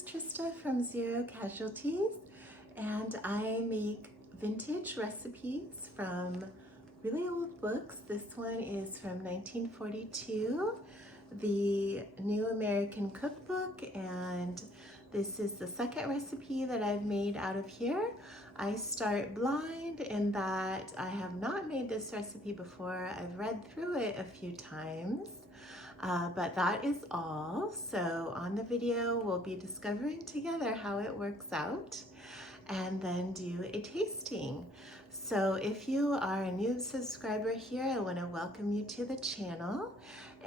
is Trista from Zero Casualties, and I make vintage recipes from really old books. This one is from 1942, the New American Cookbook, and this is the second recipe that I've made out of here. I start blind in that I have not made this recipe before. I've read through it a few times. But that is all. So on the video, we'll be discovering together how it works out and then do a tasting. So if you are a new subscriber here, I want to welcome you to the channel.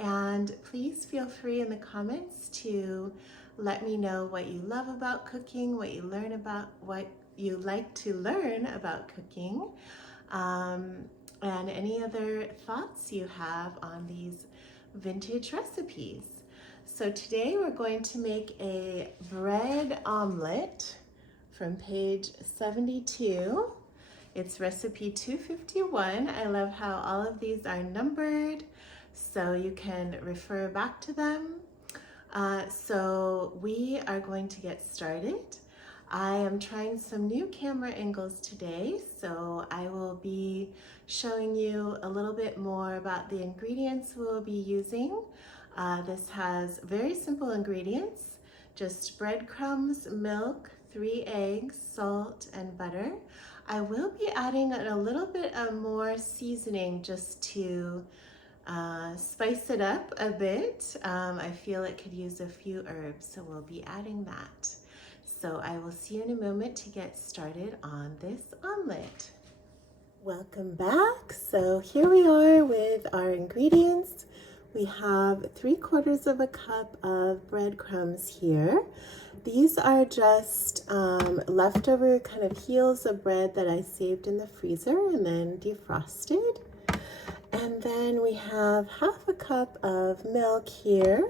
And please feel free in the comments to let me know what you love about cooking, what you like to learn about cooking, and any other thoughts you have on these vintage recipes. So today we're going to make a bread omelet from page 72. It's recipe 251. I love how all of these are numbered so you can refer back to them. So we are going to get started. I am trying some new camera angles today, so I will be showing you a little bit more about the ingredients we'll be using. This has very simple ingredients, just breadcrumbs, milk, 3 eggs, salt, and butter. I will be adding a little bit of more seasoning just to spice it up a bit. I feel it could use a few herbs, so we'll be adding that. So I will see you in a moment to get started on this omelet. Welcome back. So here we are with our ingredients. We have 3/4 of a cup of breadcrumbs here. These are just leftover kind of heels of bread that I saved in the freezer and then defrosted. And then we have 1/2 cup of milk here.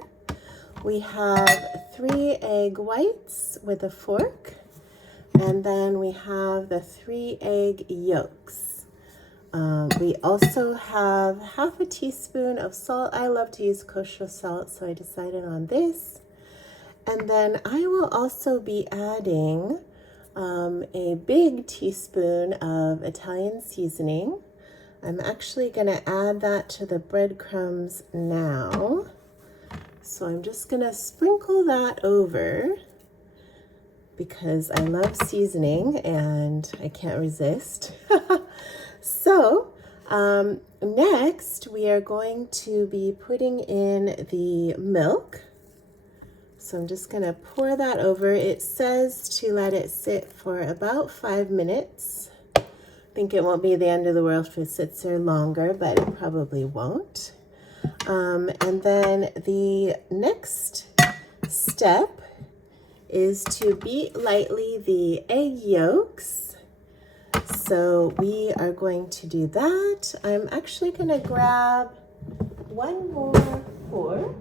We have 3 egg whites with a fork, and then we have the 3 egg yolks. We also have 1/2 teaspoon of salt. I love to use kosher salt, so I decided on this. And then I will also be adding a big teaspoon of Italian seasoning. I'm actually going to add that to the breadcrumbs now. So I'm just gonna sprinkle that over because I love seasoning and I can't resist. So next we are going to be putting in the milk. So I'm just gonna pour that over. It says to let it sit for about 5 minutes. I think it won't be the end of the world if it sits there longer, but it probably won't. And then the next step is to beat lightly the egg yolks. So we are going to do that. I'm actually going to grab one more fork.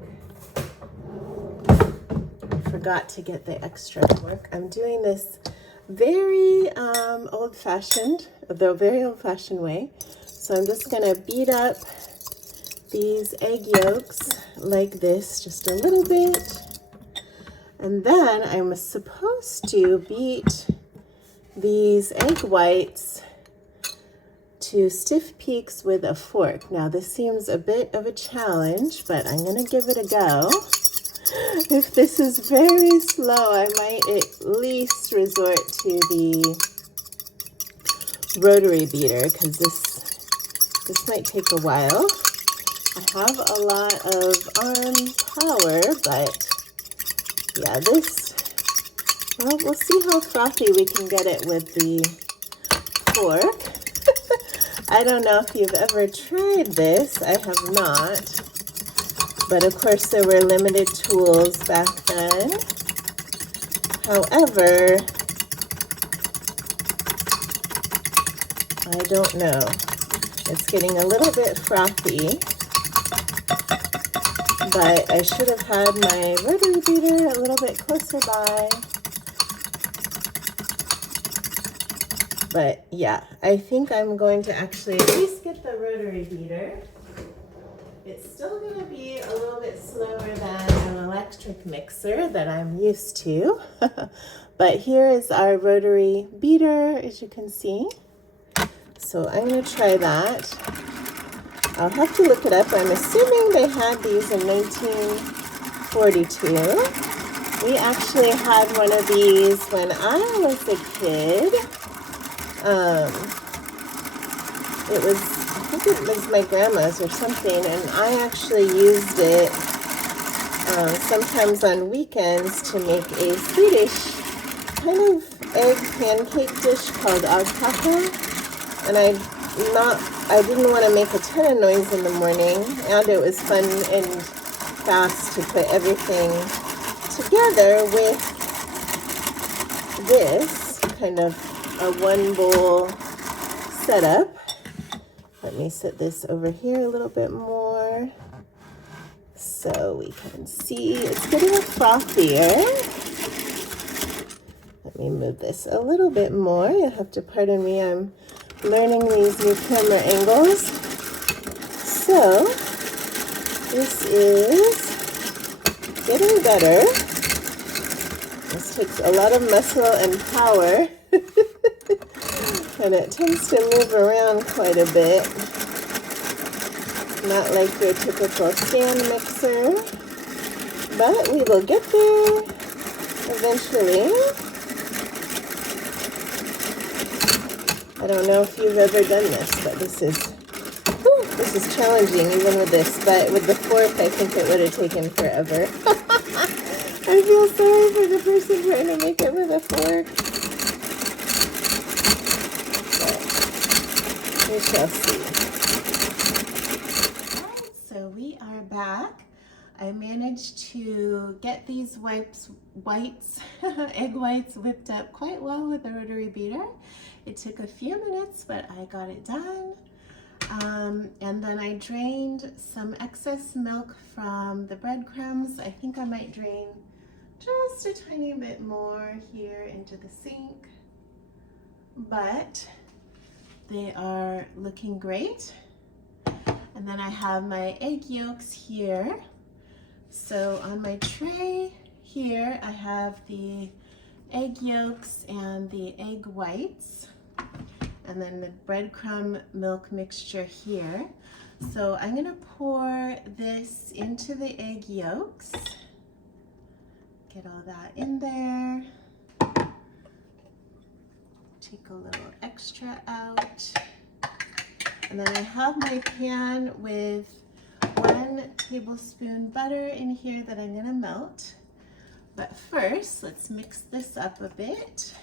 I forgot to get the extra fork. I'm doing this very old-fashioned way. So I'm just going to beat up these egg yolks like this, just a little bit. And then I'm supposed to beat these egg whites to stiff peaks with a fork. Now this seems a bit of a challenge, but I'm gonna give it a go. If this is very slow, I might at least resort to the rotary beater because this might take a while. I have a lot of arm power, but yeah, well, we'll see how frothy we can get it with the fork. I don't know if you've ever tried this. I have not. But of course, there were limited tools back then. However, I don't know. It's getting a little bit frothy. But I should have had my rotary beater a little bit closer by. But yeah, I think I'm going to actually at least get the rotary beater It's still going to be a little bit slower than an electric mixer that I'm used to. But here is our rotary beater, as you can see. So I'm going to try that. I'll have to look it up. I'm assuming they had these in 1942. We actually had one of these when I was a kid. I think it was my grandma's or something, and I actually used it sometimes on weekends to make a Swedish kind of egg pancake dish called agkaka. And I didn't want to make a ton of noise in the morning, and it was fun and fast to put everything together with this kind of a one bowl setup. Let me set this over here a little bit more so we can see it's getting frothier. Let me move this a little bit more. You'll have to pardon me, I'm learning these new camera angles. So this is getting better. This takes a lot of muscle and power. And it tends to move around quite a bit. Not like your typical stand mixer. But we will get there eventually. I don't know if you've ever done this, but this is challenging even with this. But with the fork, I think it would have taken forever. I feel sorry for the person trying to make it with a fork. We shall see. So we are back. I managed to get these egg whites whipped up quite well with the rotary beater. It took a few minutes, but I got it done. And then I drained some excess milk from the breadcrumbs. I think I might drain just a tiny bit more here into the sink. But they are looking great. And then I have my egg yolks here. So on my tray here, I have the egg yolks and the egg whites, and then the breadcrumb milk mixture here. So I'm gonna pour this into the egg yolks. Get all that in there. Take a little extra out. And then I have my pan with 1 tablespoon butter in here that I'm gonna melt. But first, let's mix this up a bit.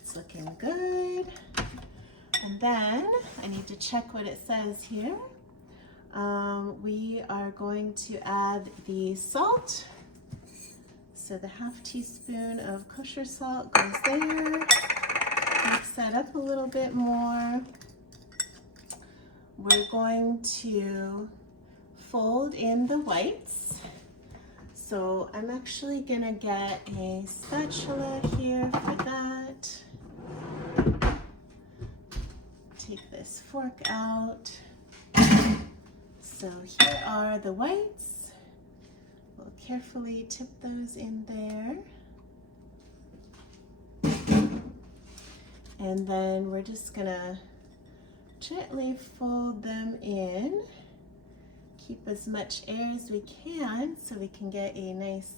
It's looking good. And then I need to check what it says here. We are going to add the salt. So the ½ teaspoon of kosher salt goes there. Mix that up a little bit more. We're going to fold in the whites. So I'm actually gonna get a spatula here for that. Take this fork out. So here are the whites. We'll carefully tip those in there. And then we're just gonna gently fold them in. Keep as much air as we can so we can get a nice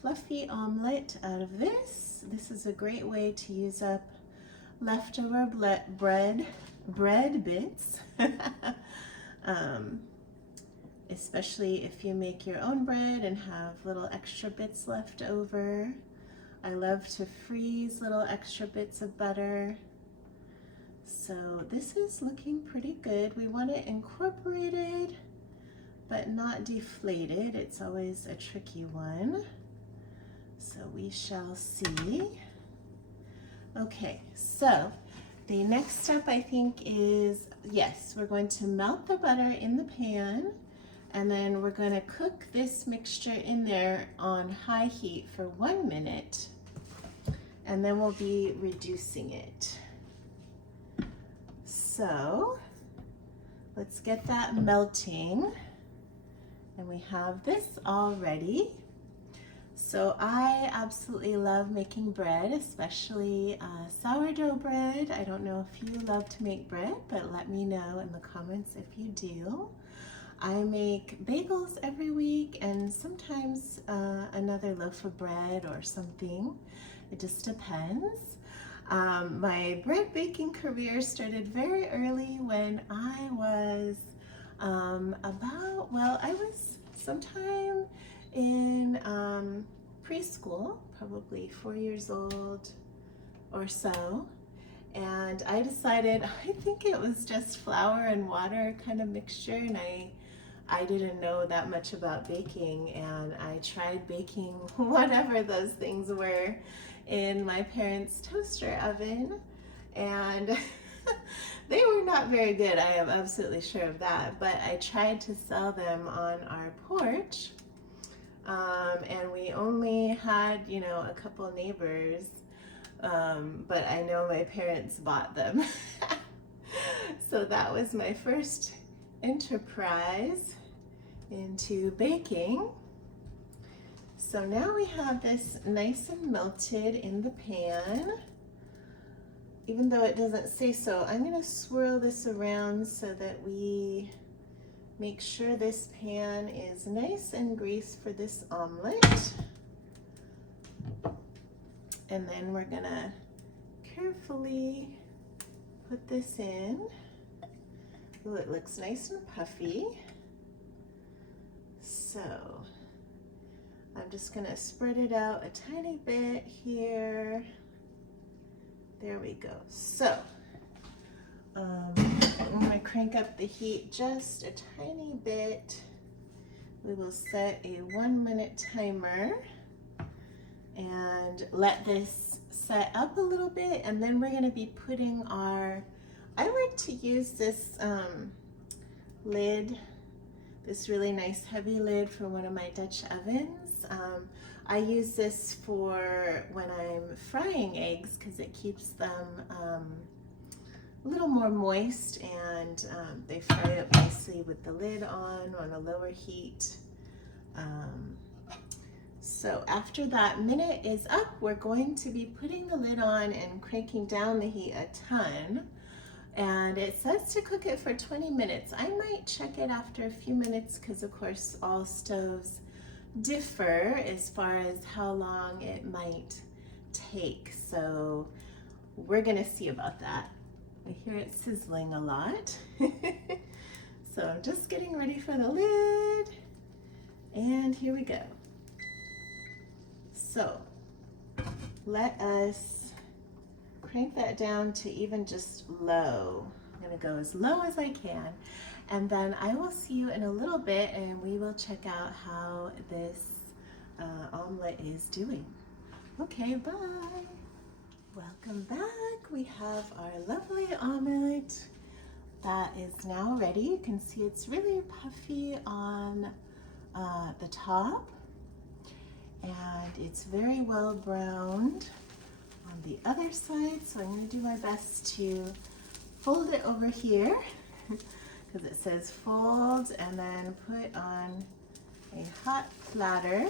fluffy omelet out of this. This is a great way to use up leftover bread bits. Especially if you make your own bread and have little extra bits left over. I love to freeze little extra bits of butter. So this is looking pretty good. We want it incorporated, but not deflated. It's always a tricky one. So we shall see. Okay, so the next step I think is, yes, we're going to melt the butter in the pan, and then we're going to cook this mixture in there on high heat for 1 minute, and then we'll be reducing it. So let's get that melting. And we have this all ready. So I absolutely love making bread, especially sourdough bread. I don't know if you love to make bread, but let me know in the comments if you do. I make bagels every week and sometimes another loaf of bread or something. It just depends. My bread baking career started very early when I was I was sometime in preschool, probably 4 years old or so. And I decided, I think it was just flour and water kind of mixture, and I didn't know that much about baking, and I tried baking whatever those things were in my parents' toaster oven, and they were not very good, I am absolutely sure of that, but I tried to sell them on our porch, and we only had, you know, a couple neighbors, but I know my parents bought them. So that was my first enterprise into baking. So now we have this nice and melted in the pan. Even though it doesn't say so, I'm going to swirl this around so that we make sure this pan is nice and greased for this omelet. And then we're going to carefully put this in. Oh, it looks nice and puffy. So I'm just going to spread it out a tiny bit here. There we go. So I'm going to crank up the heat just a tiny bit. We will set a 1-minute timer and let this set up a little bit, and then we're going to be putting our, I like to use this lid, this really nice heavy lid for one of my Dutch ovens. I use this for when I'm frying eggs because it keeps them a little more moist, and they fry up nicely with the lid on a lower heat. So after that minute is up, we're going to be putting the lid on and cranking down the heat a ton. And it says to cook it for 20 minutes. I might check it after a few minutes because of course all stoves differ as far as how long it might take. So we're gonna see about that. I hear it sizzling a lot. So I'm just getting ready for the lid. And here we go. So let us crank that down to even just low. I'm gonna go as low as I can, and then I will see you in a little bit and we will check out how this omelet is doing. Okay, bye. Welcome back. We have our lovely omelet that is now ready. You can see it's really puffy on the top, and it's very well browned on the other side. So I'm going to do my best to fold it over here because it says fold and then put on a hot platter.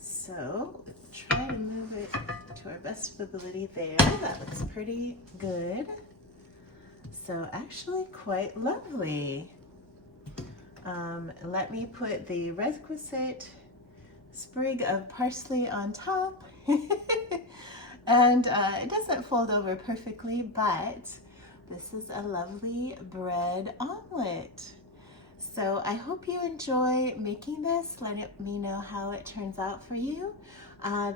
So try to move it to our best of ability there. That looks pretty good. So actually quite lovely. Let me put the requisite sprig of parsley on top. And it doesn't fold over perfectly, but this is a lovely bread omelet. So I hope you enjoy making this. Let me know how it turns out for you.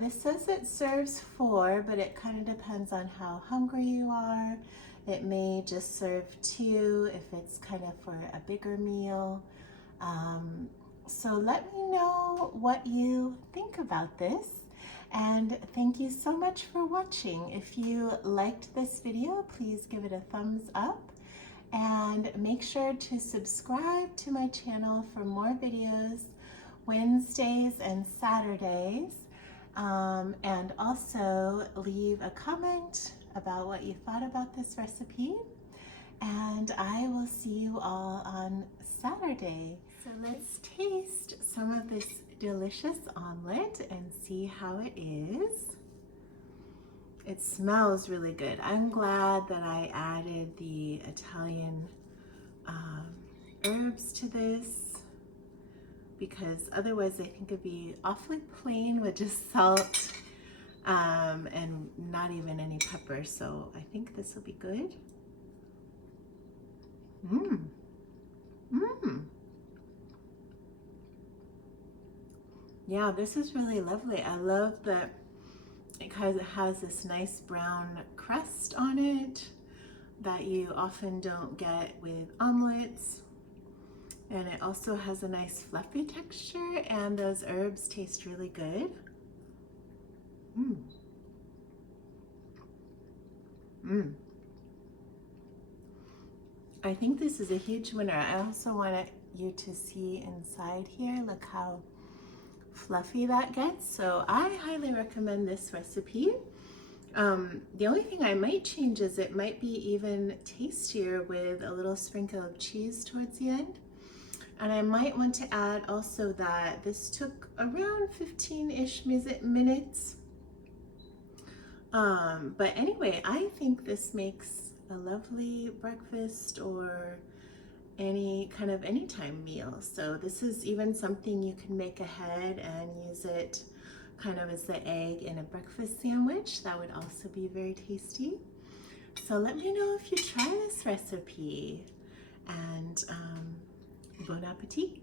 This says it serves 4, but it kind of depends on how hungry you are. It may just serve 2 if it's kind of for a bigger meal. So let me know what you think about this. And thank you so much for watching. If you liked this video, please give it a thumbs up. And make sure to subscribe to my channel for more videos Wednesdays and Saturdays. And also leave a comment about what you thought about this recipe. and I will see you all on Saturday. So let's taste some of this delicious omelet and see how it is. It smells really good. I'm glad that I added the Italian herbs to this, because otherwise I think it'd be awfully plain with just salt and not even any pepper. So I think this will be good. Yeah, this is really lovely. I love that because it has this nice brown crust on it that you often don't get with omelets. And it also has a nice fluffy texture, and those herbs taste really good. I think this is a huge winner. I also wanted you to see inside here. Look how fluffy that gets. So I highly recommend this recipe. The only thing I might change is it might be even tastier with a little sprinkle of cheese towards the end. And I might want to add also that this took around 15-ish minutes. But anyway, I think this makes a lovely breakfast or any kind of anytime meal. So this is even something you can make ahead and use it kind of as the egg in a breakfast sandwich. That would also be very tasty. So let me know if you try this recipe, and bon appetit.